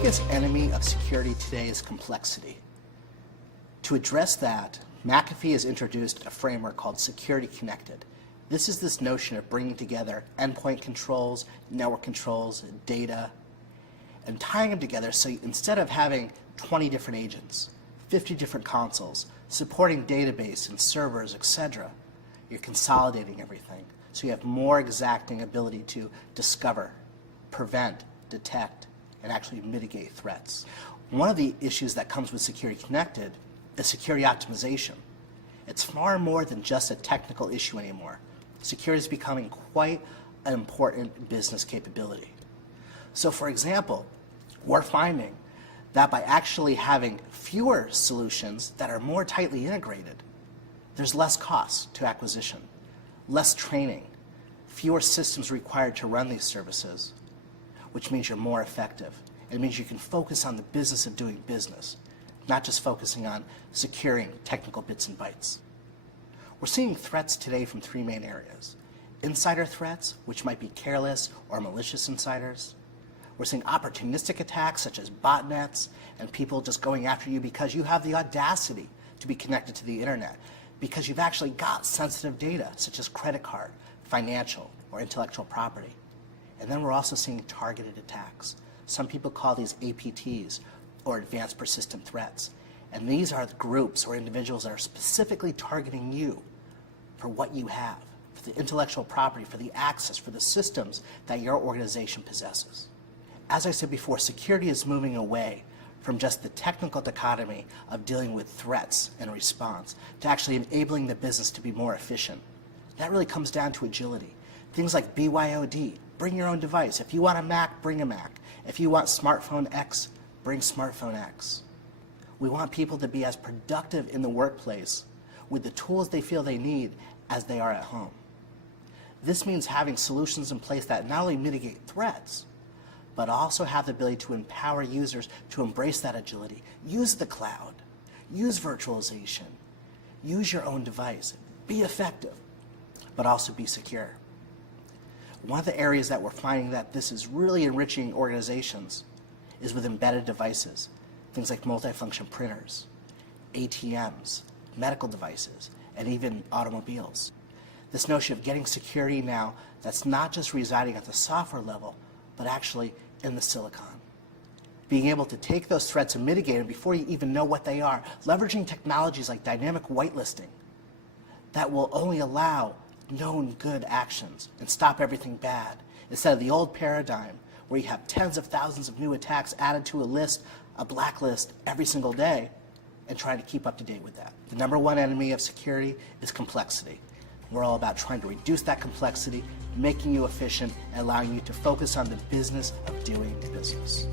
biggest enemy of security today is complexity. To address that, McAfee has introduced a framework called Security Connected. This is this notion of bringing together endpoint controls, network controls, data, and tying them together so instead of having 20 different agents, 50 different consoles, supporting database and servers, etc., you're consolidating everything so you have more exacting ability to discover, prevent, detect, and actually mitigate threats. One of the issues that comes with Security Connected is security optimization. It's far more than just a technical issue anymore. Security is becoming quite an important business capability. So for example, we're finding that by actually having fewer solutions that are more tightly integrated, there's less cost to acquisition, less training, fewer systems required to run these services, which means you're more effective. It means you can focus on the business of doing business, not just focusing on securing technical bits and bytes. We're seeing threats today from three main areas. Insider threats, which might be careless or malicious insiders. We're seeing opportunistic attacks, such as botnets, and people just going after you because you have the audacity to be connected to the internet, because you've actually got sensitive data, such as credit card, financial, or intellectual property. And then we're also seeing targeted attacks. Some people call these APTs, or advanced persistent threats. And these are the groups or individuals that are specifically targeting you for what you have, for the intellectual property, for the access, for the systems that your organization possesses. As I said before, security is moving away from just the technical dichotomy of dealing with threats and response to actually enabling the business to be more efficient. That really comes down to agility. Things like BYOD, bring your own device. If you want a Mac, bring a Mac. If you want smartphone X, bring smartphone X. We want people to be as productive in the workplace with the tools they feel they need as they are at home. This means having solutions in place that not only mitigate threats, but also have the ability to empower users to embrace that agility. Use the cloud, use virtualization, use your own device, be effective, but also be secure. One of the areas that we're finding that this is really enriching organizations is with embedded devices, things like multifunction printers, ATMs, medical devices, and even automobiles. This notion of getting security now that's not just residing at the software level, but actually in the silicon. Being able to take those threats and mitigate them before you even know what they are, leveraging technologies like dynamic whitelisting that will only allow known good actions and stop everything bad, instead of the old paradigm where you have tens of thousands of new attacks added to a list, a blacklist every single day, and trying to keep up to date with that. The number one enemy of security is complexity. We're all about trying to reduce that complexity, making you efficient, and allowing you to focus on the business of doing business.